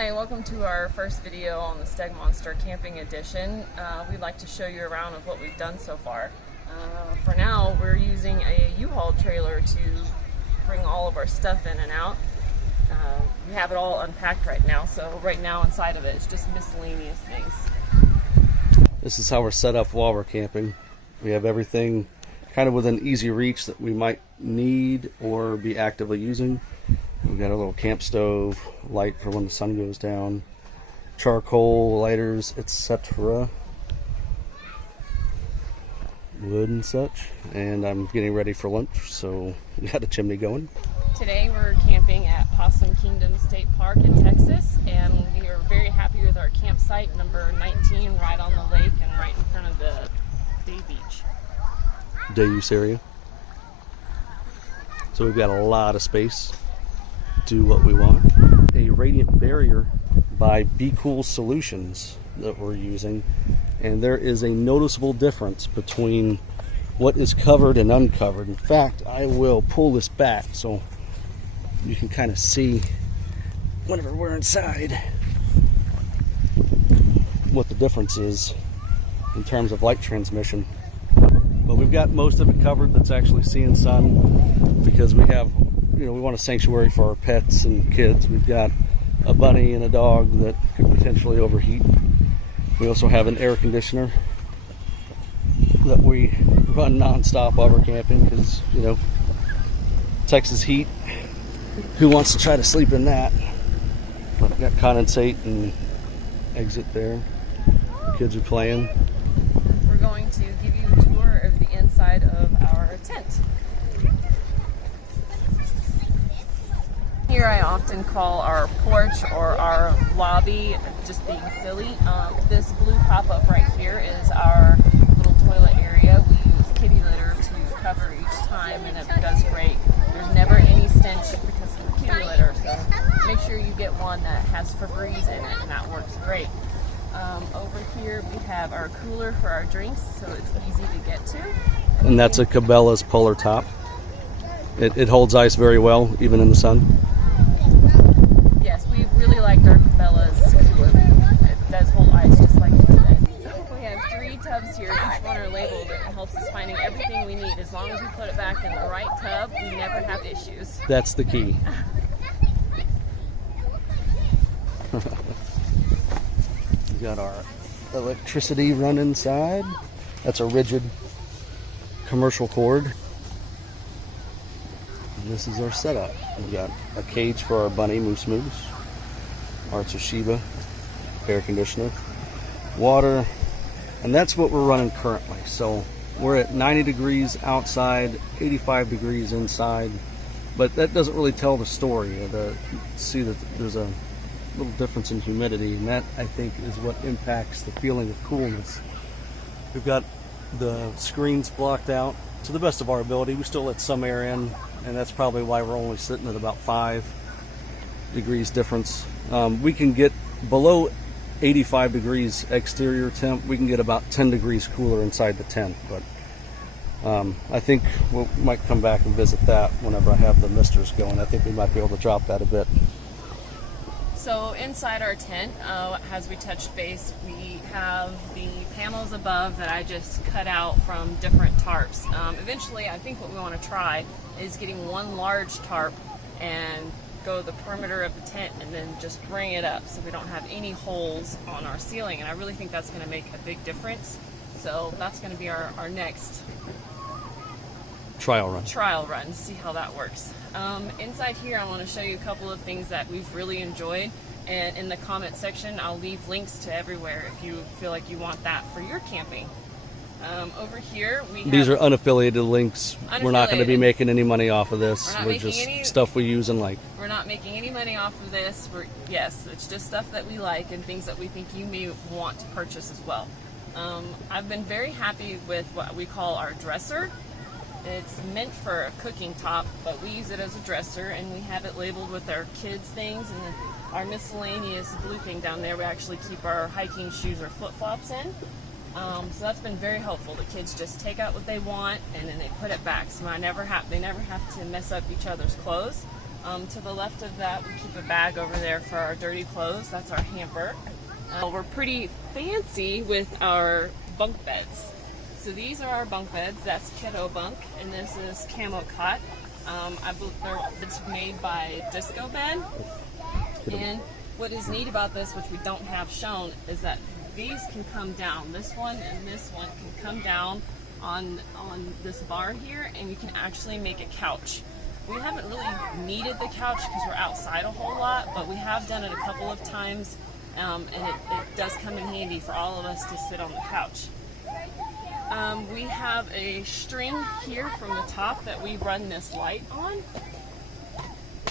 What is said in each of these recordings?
Hi, welcome to our first video on the Steg Monster Camping Edition. We'd like to show you around of what we've done so far. For now, we're using a U-Haul trailer to bring all of our stuff in and out. We have it all unpacked right now, so right now inside of it is just miscellaneous things. This is how we're set up while we're camping. We have everything kind of within easy reach that we might need or be actively using. We've got a little camp stove, light for when the sun goes down, charcoal, lighters, etc. Wood and such. And I'm getting ready for lunch, so we got a chimney going. Today we're camping at Possum Kingdom State Park in Texas, and we are very happy with our campsite number 19 right on the lake and right in front of the day beach. Day use area. So we've got a lot of space. Do what we want. A radiant barrier by Be Cool Solutions that we're using, and there is a noticeable difference between what is covered and uncovered. In fact, I will pull this back so you can kind of see whenever we're inside what the difference is in terms of light transmission. But we've got most of it covered that's actually seeing sun, because we have, we want a sanctuary for our pets and kids. We've got a bunny and a dog that could potentially overheat. We also have an air conditioner that we run non-stop while we're camping because, Texas heat. Who wants to try to sleep in that? We've got condensate and exit there. Kids are playing. We're going to give you a tour of the inside of our tent. Here I often call our porch or our lobby just being silly. This blue pop-up right here is our little toilet area. We use kitty litter to cover each time, and it does great. There's never any stench because of the kitty litter, so make sure you get one that has Febreze in it, and that works great. Over here we have our cooler for our drinks, so it's easy to get to. And that's a Cabela's Polar Top. It holds ice very well, even in the sun. Yes, we really liked our Cabela's cooler. It does hold ice just like it said. We have 3 tubs here. Each one are labeled. It helps us finding everything we need. As long as we put it back in the right tub, we never have issues. That's the key. We got our electricity run inside. That's a rigid commercial cord. And this is our setup. We've got a cage for our bunny, Moose, our Toshiba, air conditioner, water, and that's what we're running currently. So we're at 90 degrees outside, 85 degrees inside, but that doesn't really tell the story. See that there's a little difference in humidity, and that, I think, is what impacts the feeling of coolness. We've got the screens blocked out to the best of our ability. We still let some air in, and that's probably why we're only sitting at about 5 degrees difference. We can get below 85 degrees exterior temp. We can get about 10 degrees cooler inside the tent, but I think we might come back and visit that whenever I have the misters going. I think we might be able to drop that a bit. So inside our tent, as we touched base, we have the panels above that I just cut out from different tarps. Eventually, I think what we want to try is getting one large tarp and go the perimeter of the tent and then just bring it up so we don't have any holes on our ceiling. And I really think that's going to make a big difference. So that's going to be our next trial run, see how that works. Inside here, I want to show you a couple of things that we've really enjoyed, and in the comment section I'll leave links to everywhere if you feel like you want that for your camping. Over here we have, these are unaffiliated links. We're not going to be making any money off of this. We're just stuff we use and like. We're not making any money off of this. Yes, it's just stuff that we like and things that we think you may want to purchase as well. I've been very happy with what we call our dresser. It's meant for a cooking top, but we use it as a dresser, and we have it labeled with our kids' things, and then our miscellaneous blue thing down there we actually keep our hiking shoes or flip-flops in. So that's been very helpful. The kids just take out what they want and then they put it back, so they never have to mess up each other's clothes. To the left of that, we keep a bag over there for our dirty clothes. That's our hamper. We're pretty fancy with our bunk beds. So these are our bunk beds. That's cam-o-bunk, and this is camo cot. It's made by Disco Bed. And what is neat about this, which we don't have shown, is that these can come down. This one and this one can come down on this bar here, and you can actually make a couch. We haven't really needed the couch because we're outside a whole lot, but we have done it a couple of times, and it does come in handy for all of us to sit on the couch. We have a string here from the top that we run this light on.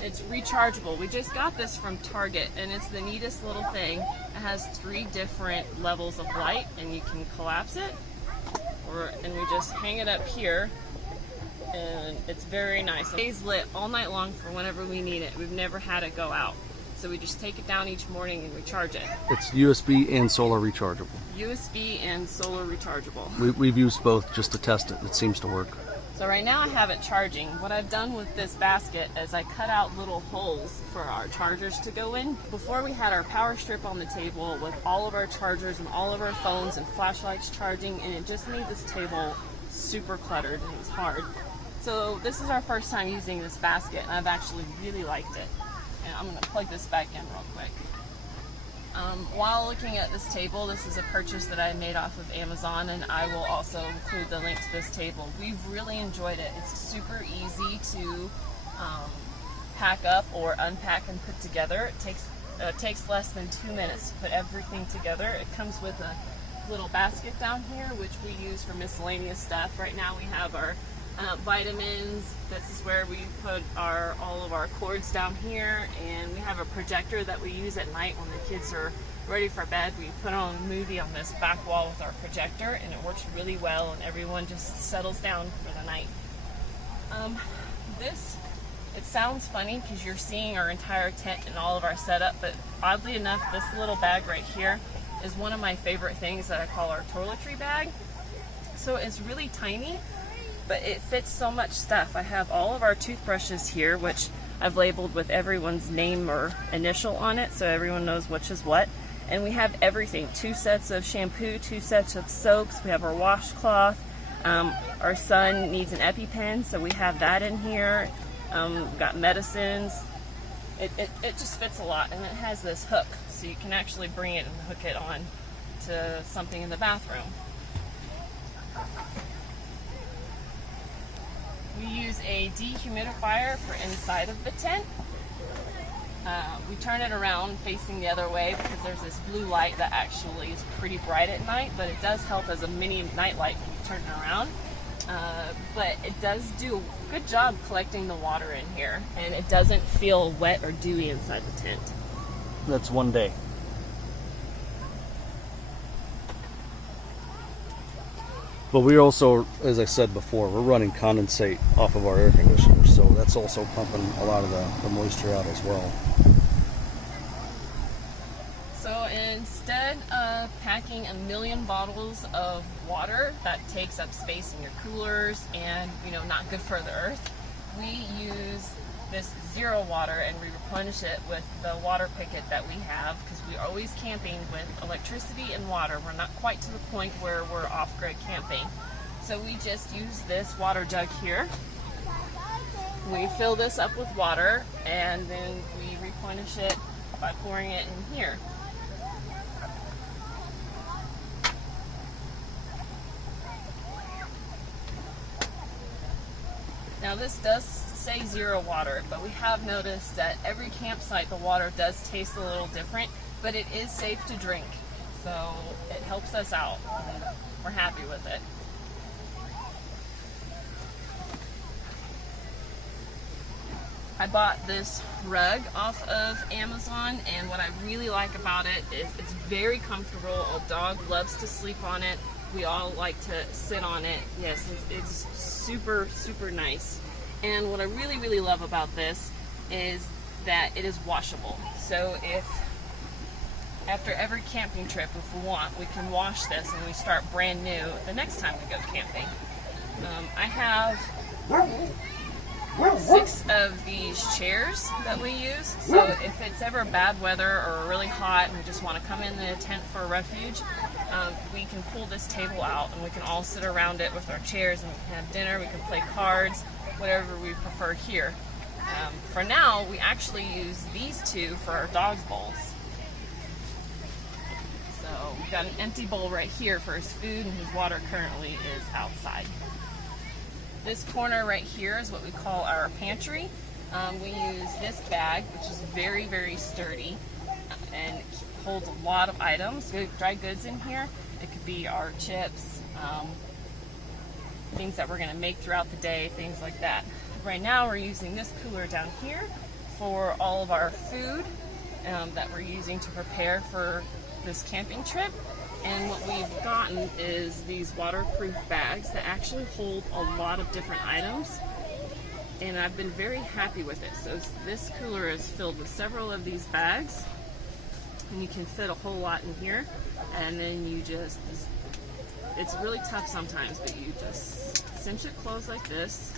It's rechargeable. We just got this from Target, and it's the neatest little thing. It has 3 different levels of light, and you can collapse it, and we just hang it up here, and it's very nice. It stays lit all night long for whenever we need it. We've never had it go out. So we just take it down each morning and recharge it. It's USB and solar rechargeable. USB and solar rechargeable. We've used both just to test it. It seems to work. So right now I have it charging. What I've done with this basket is I cut out little holes for our chargers to go in. Before we had our power strip on the table with all of our chargers and all of our phones and flashlights charging, and it just made this table super cluttered and it was hard. So this is our first time using this basket, and I've actually really liked it. And I'm going to plug this back in real quick. While looking at this table, this is a purchase that I made off of Amazon, and I will also include the link to this table. We've really enjoyed it. It's super easy to pack up or unpack and put together. It takes less than 2 minutes to put everything together. It comes with a little basket down here, which we use for miscellaneous stuff. Right now we have our vitamins. This is where we put all of our cords down here, and we have a projector that we use at night when the kids are ready for bed. We put on a movie on this back wall with our projector, and it works really well, and everyone just settles down for the night. It sounds funny because you're seeing our entire tent and all of our setup, but oddly enough, this little bag right here is one of my favorite things that I call our toiletry bag. So it's really tiny, but it fits so much stuff. I have all of our toothbrushes here, which I've labeled with everyone's name or initial on it, so everyone knows which is what. And we have everything, 2 sets of shampoo, 2 sets of soaps. We have our washcloth. Our son needs an EpiPen, so we have that in here. We've got medicines. It just fits a lot, and it has this hook, so you can actually bring it and hook it on to something in the bathroom. We use a dehumidifier for inside of the tent. We turn it around facing the other way because there's this blue light that actually is pretty bright at night, but it does help as a mini night light when you turn it around. But it does do a good job collecting the water in here, and it doesn't feel wet or dewy inside the tent. That's one day. But we also, as I said before, we're running condensate off of our air conditioner, so that's also pumping a lot of the moisture out as well. So instead of packing 1 million bottles of water that takes up space in your coolers and, not good for the earth, we use this zero water and we replenish it with the water picket that we have, because we're always camping with electricity and water. We're not quite to the point where we're off-grid camping. So we just use this water jug here. We fill this up with water, and then we replenish it by pouring it in here. Now this does say zero water, but we have noticed that every campsite the water does taste a little different, but it is safe to drink, so it helps us out, and we're happy with it. I bought this rug off of Amazon, and what I really like about it is it's very comfortable. A dog loves to sleep on it. We all like to sit on it. Yes, it's super, super nice. And what I really, really love about this is that it is washable. So if after every camping trip, if we want, we can wash this and we start brand new the next time we go camping. I have 6 of these chairs that we use. So if it's ever bad weather or really hot and we just want to come in the tent for refuge, we can pull this table out and we can all sit around it with our chairs and we can have dinner, we can play cards, whatever we prefer here. For now, we actually use these 2 for our dog's bowls. So we've got an empty bowl right here for his food, and his water currently is outside. This corner right here is what we call our pantry. We use this bag, which is very, very sturdy and holds a lot of items, dry goods in here. It could be our chips, things that we're going to make throughout the day, things like that. Right now we're using this cooler down here for all of our food that we're using to prepare for this camping trip. And what we've gotten is these waterproof bags that actually hold a lot of different items. And I've been very happy with it. So this cooler is filled with several of these bags. And you can fit a whole lot in here. And then you just, it's really tough sometimes, but you just cinch it closed like this.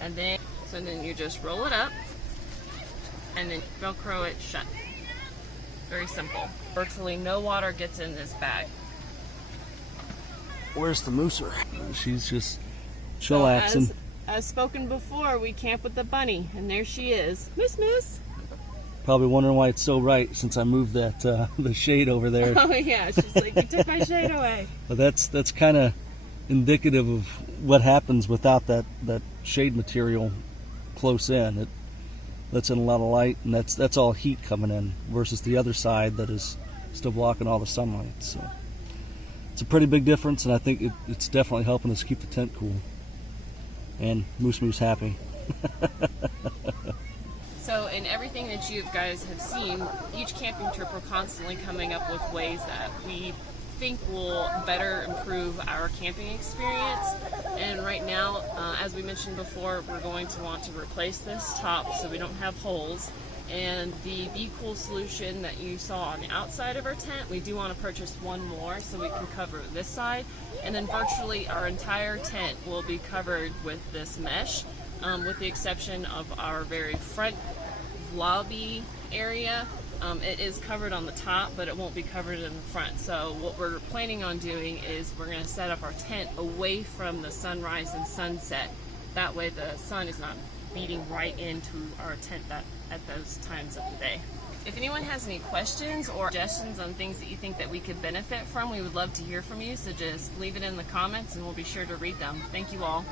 And then, so then you just roll it up and then Velcro it shut. Very simple. Virtually no water gets in this bag. Where's the mooser? She's just chillaxing. So as spoken before, we camp with the bunny, and there she is. Moose Moose. Probably wondering why it's so bright since I moved that the shade over there. Oh yeah, she's like, you took my shade away. But that's kind of indicative of what happens without that shade material close in. It lets in a lot of light, and that's all heat coming in versus the other side that is still blocking all the sunlight. So it's a pretty big difference, and I think it's definitely helping us keep the tent cool. And Moose Moose happy. So in everything that you guys have seen, each camping trip we're constantly coming up with ways that we think will better improve our camping experience. And right now, as we mentioned before, we're going to want to replace this top so we don't have holes. And the Be Cool solution that you saw on the outside of our tent, we do want to purchase one more so we can cover this side. And then virtually our entire tent will be covered with this mesh, with the exception of our very front lobby area. It is covered on the top, but it won't be covered in the front. So what we're planning on doing is we're going to set up our tent away from the sunrise and sunset. That way the sun is not beating right into our tent at those times of the day. If anyone has any questions or suggestions on things that you think that we could benefit from, we would love to hear from you. So just leave it in the comments and we'll be sure to read them. Thank you all.